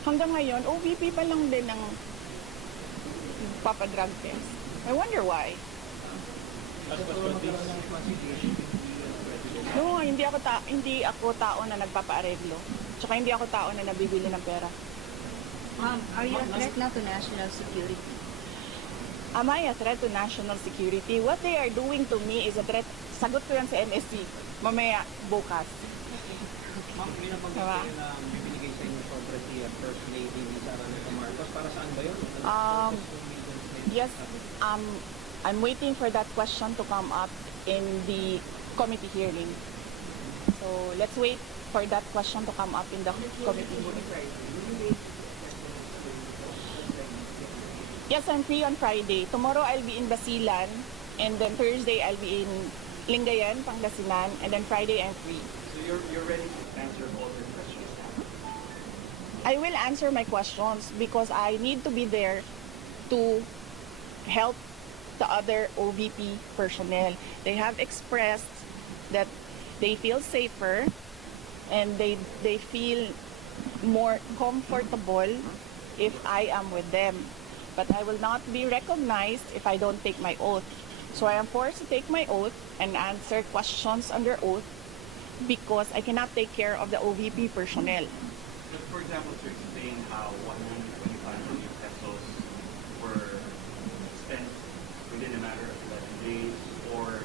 Hanggang ngayon, OVP pa lang din ang papadrug test. I wonder why. No, hindi ako tao na nagpapaareglo. Tsaka hindi ako tao na nabibili ng pera. Are you a threat na to national security? Am I a threat to national security? What they are doing to me is a threat. Sagot ko yan sa NSC. Mamaya, bukas. Ma'am, may nabanggit Diba? kayo na may binigay sa inyo sobre si First Lady ni Sara Mesa Marcos. Para saan ba yun? Yes, I'm waiting for that question to come up in the committee hearing. So let's wait for that question to come up in the committee hearing. Yes, I'm free on Friday. Tomorrow I'll be in Basilan, and then Thursday I'll be in Lingayen, Pangasinan, and then Friday I'm free. So you're ready to answer all the questions now? I will answer my questions because I need to be there to help the other OVP personnel. They have expressed that they feel safer and they feel more comfortable if I am with them. But I will not be recognized if I don't take my oath. So I am forced to take my oath and answer questions under oath because I cannot take care of the OVP personnel. Just for example, to explain how 125 million pesos were spent within a matter of 11 days, or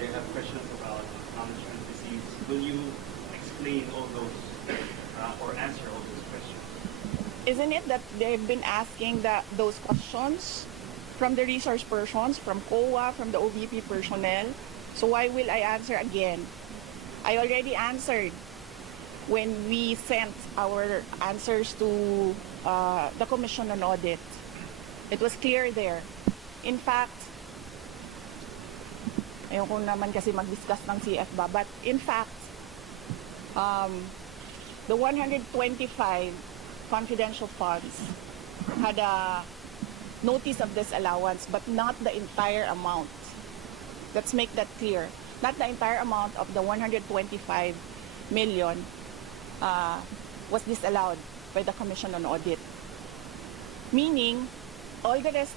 they have questions about management disease. Will you explain all those or answer all those questions? Isn't it that they've been asking those questions from the resource persons, from COA, from the OVP personnel? So why will I answer again? I already answered when we sent our answers to the Commission on Audit. It was clear there. In fact, ayoko naman kasi mag-discuss ng CFBA, but in fact, the 125 confidential funds had a notice of disallowance, but not the entire amount. Let's make that clear. Not the entire amount of the 125 million was disallowed by the Commission on Audit. Meaning, all the rest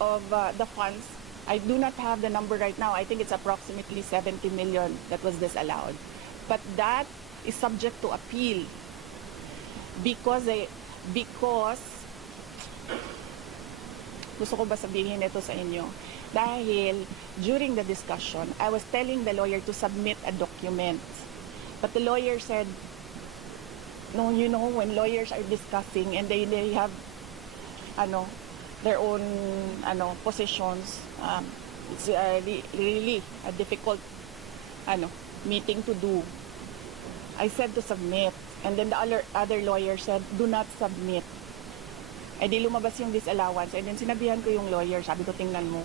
of the funds, I do not have the number right now. I think it's approximately 70 million that was disallowed. But that is subject to appeal because gusto ko ba sabihin ito sa inyo? Dahil during the discussion, I was telling the lawyer to submit a document. But the lawyer said, no, you know, when lawyers are discussing and they have their own positions, it's really a difficult meeting to do. I said to submit, and then the other lawyer said, do not submit. Eh di lumabas yung disallowance, and then sinabihan ko yung lawyer, sabi ko, tingnan mo,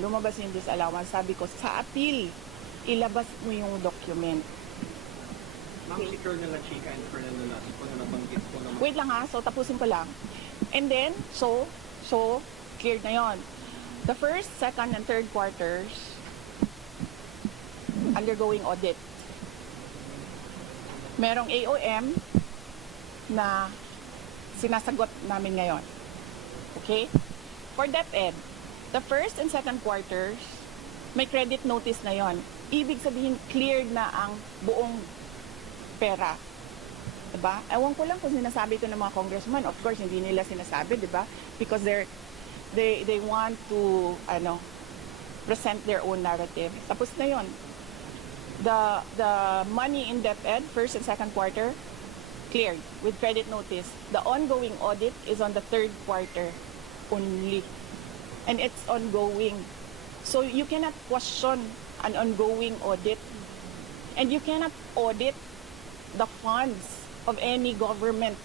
lumabas yung disallowance. Sabi ko, sa appeal, ilabas mo yung document. Ma'am, si Colonel Chica and Colonel Nolasco na nabanggit po naman. Wait lang ha, so tapusin ko lang. And then, so cleared na yon. The first, second, and third quarters, undergoing audit. Merong AOM na sinasagot namin ngayon. Okay? For DepEd, the first and second quarters, may credit notice na yon. Ibig sabihin, cleared na ang buong pera. Diba? Ewan ko lang kung sinasabi ito ng mga congressman. Of course, hindi nila sinasabi, diba? Because they want to present their own narrative. Tapos na yon. The money in DepEd, first and second quarter, cleared with credit notice. The ongoing audit is on the third quarter only. And it's ongoing. So you cannot question an ongoing audit. And you cannot audit the funds of any government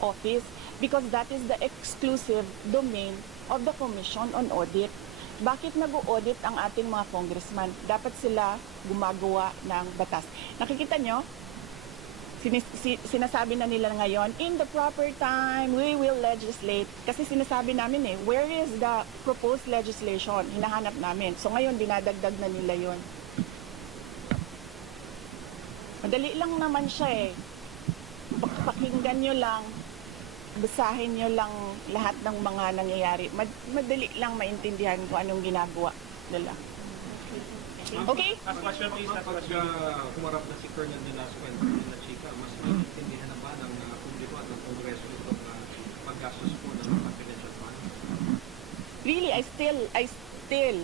office because that is the exclusive domain of the Commission on Audit. Bakit nag-audit ang ating mga congressman? Dapat sila gumagawa ng batas. Nakikita nyo? Sinasabi na nila ngayon, in the proper time, we will legislate. Kasi sinasabi namin where is the proposed legislation? Hinahanap namin. So ngayon, dinadagdag na nila yon. Madali lang naman siya pakinggan basahin nyo lang lahat ng mga nangyayari. Madali lang maintindihan kung anong ginagawa nila. Okay? Last question please, last Kapag question. humarap na si Colonel Velasco and Colonel Chica, mas maintindihan na ba ng publiko at ng Kongreso itong paggastos po ng confidential fund? Really, I still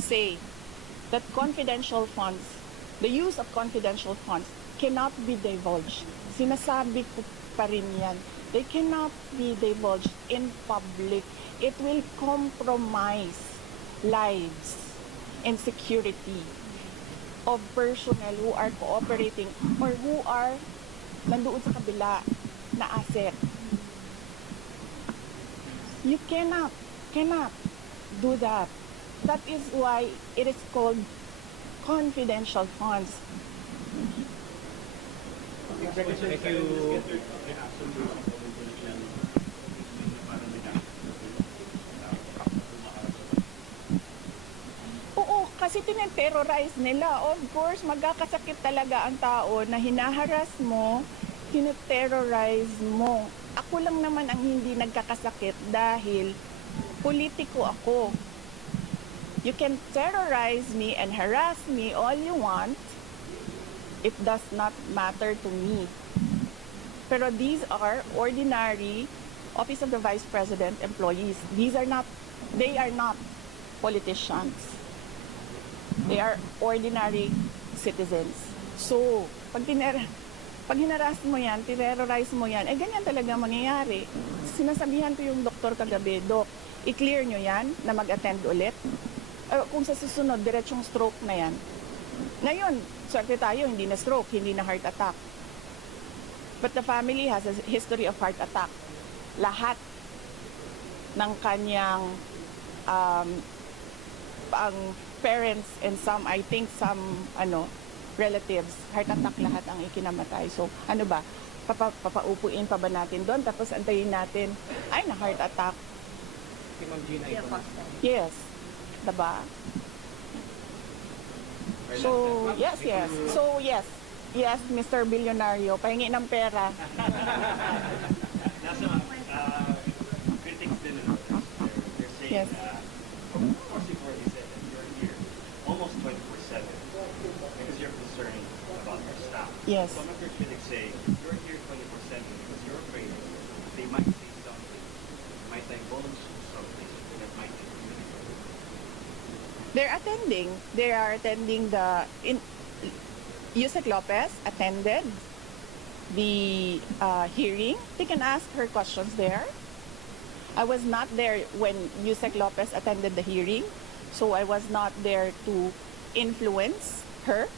say that confidential funds, the use of confidential funds cannot be divulged. Sinasabi ko pa rin yan. They cannot be divulged in public. It will compromise lives and security of personnel who are cooperating or who are nandoon sa kabila na asset. You cannot do that. That is why it is called confidential funds. Thank you. Oo, kasi tineterrorize nila. Of course, magkakasakit talaga ang tao na hinaharas mo, tineterrorize mo. Ako lang naman ang hindi nagkakasakit dahil politiko ako. You can terrorize me and harass me all you want. It does not matter to me. Pero these are ordinary Office of the Vice President employees. They are not politicians. They are ordinary citizens. So, pag hinaras mo yan, terrorize mo yan, ganyan talaga mangyayari. Sinasabihan ko yung doktor kagabi, Dok, i-clear nyo yan na mag-attend ulit. Kung sa susunod, diretsong stroke na yan. Ngayon, swerte tayo, hindi na stroke, hindi na heart attack. But the family has a history of heart attack. Lahat ng kanyang ang parents and some relatives, heart attack lahat ang ikinamatay. So, ano ba? Papaupuin pa ba natin doon? Tapos antayin natin, ay, na heart attack. Si Ma'am Gina ito. Yes. Diba? So, yes. So, yes. Yes, Mr. Billionario, pahingi ng pera. Nasa critics din they're saying Yes. Of course they said that you're here almost 24/7 because you're concerned about your staff. Yes. Some of your critics say you're here 24/7 because you're afraid they might say something, they might divulge something that might incriminate you. They are attending Yusek Lopez attended the hearing. They can ask her questions there. I was not there when Yusek Lopez attended the hearing, so I was not there to influence her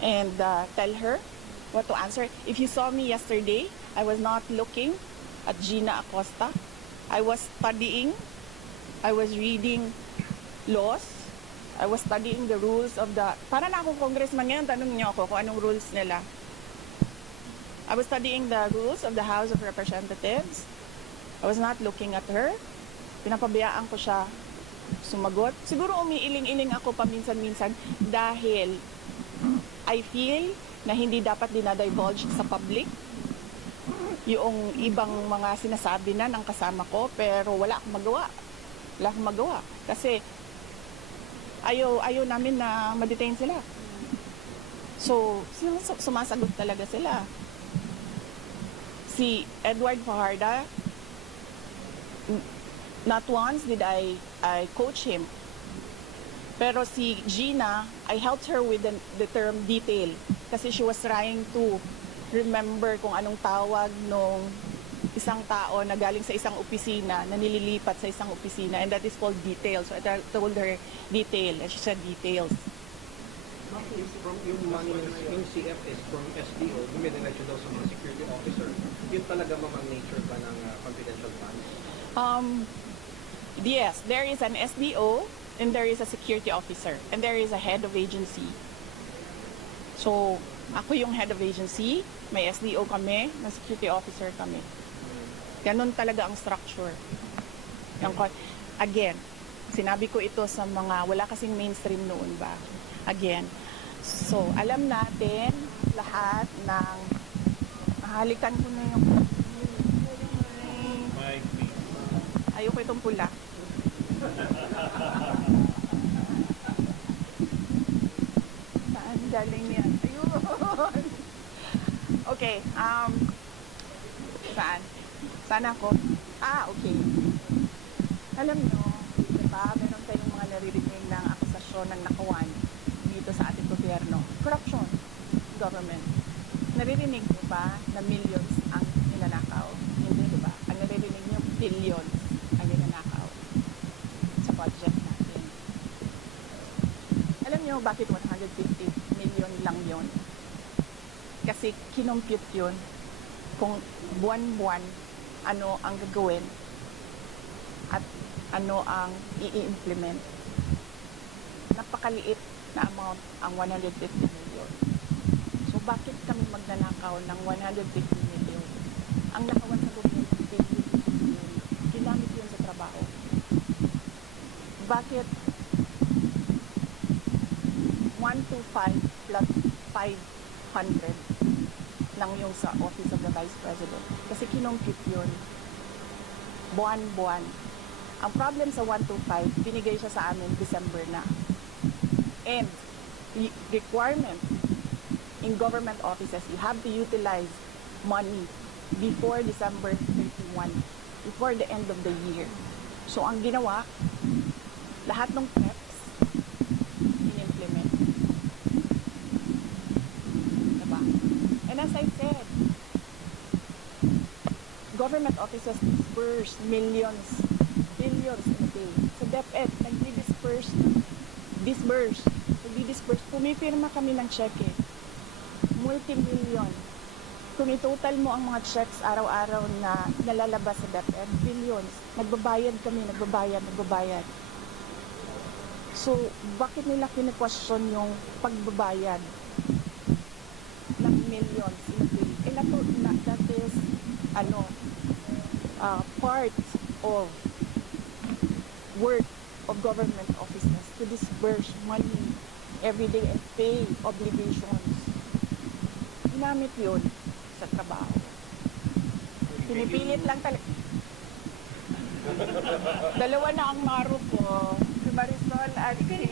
and tell her what to answer. If you saw me yesterday, I was not looking at Gina Acosta. I was studying. I was reading laws. I was studying the rules of para na akong congressman ngayon, tanong niyo ako kung anong rules nila. I was studying the rules of the House of Representatives. I was not looking at her. Pinapabayaan ko siya sumagot. Siguro umiiling-iling ako paminsan-minsan dahil I feel na hindi dapat dinadivulge sa public yung ibang mga sinasabi na ng kasama ko, pero wala akong magawa. Wala akong magawa. Kasi ayaw namin na ma-detain sila. So, sumasagot talaga sila. Si Edward Fajarda, not once did I coach him. Pero si Gina, I helped her with the term detail. Kasi she was trying to remember kung anong tawag nung isang tao na galing sa isang opisina, na nililipat sa isang opisina, and that is called detail. So I told her detail, and she said details. From yung money yung CF is from SDO, dumidiretso daw sa mga security officer. Yun talaga mamang nature ba ng confidential funds? Yes, there is an SDO, and there is a security officer, and there is a head of agency. So, ako yung head of agency, may SDO kami, may security officer kami. Ganun talaga ang structure. Again, sinabi ko ito sa mga, wala kasing mainstream noon ba? Again, so alam natin lahat ng Halikan ko na yung... Mike, please. Ayoko itong pula. Saan galing yan? Ayun! Okay, saan? Saan ako? Okay. Alam nyo, di ba, meron kayong mga naririnig ng akusasyon ng nakawan dito sa ating gobyerno. Corruption, government. Naririnig nyo ba na millions ang ninanakaw? Hindi, di ba? Ang naririnig nyo, billions ang ninanakaw sa budget natin. Alam nyo bakit 150 million lang yon? Kasi kinompute yun kung buwan-buwan ano ang gagawin at ano ang i-implement. Napakaliit na amount ang 150 million. So bakit kami magnanakaw ng 150 million? Ang nakawan sa gobyerno, billion. Ginamit yun sa trabaho. Bakit 125 plus 500 lang yung sa Office of the Vice President? Kasi kinompute yun buwan-buwan. Ang problem sa 125, binigay siya sa amin December na. And the requirement in government offices, you have to utilize money before December 31, before the end of the year. So ang ginawa, lahat ng PEPs, in-implement. Diba? And as I said, government offices disperse millions, billions in a day. Sa DepEd, nagdi-disperse. Pumipirma kami ng cheque. Multi-million. Kung itotal mo ang mga checks araw-araw na nalalabas sa DepEd, billions. Nagbabayad kami, nagbabayad. So, bakit nila kine-question yung pagbabayad ng millions in a day? That is, part of work of government offices to disburse money every day and pay obligations. Ginamit yun sa trabaho. Pinipilit lang talaga. Dalawa na ang maro ko. Si Marisol at si...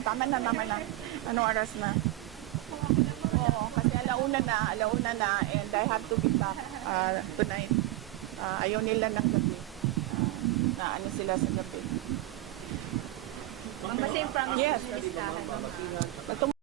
Tama na. Anong oras na? Oo, kasi alauna na, and I have to be back tonight. Ayaw nila ng gabi. Na ano sila sa gabi. Ma'am, kasi yung promise Yes. na listahan. Natong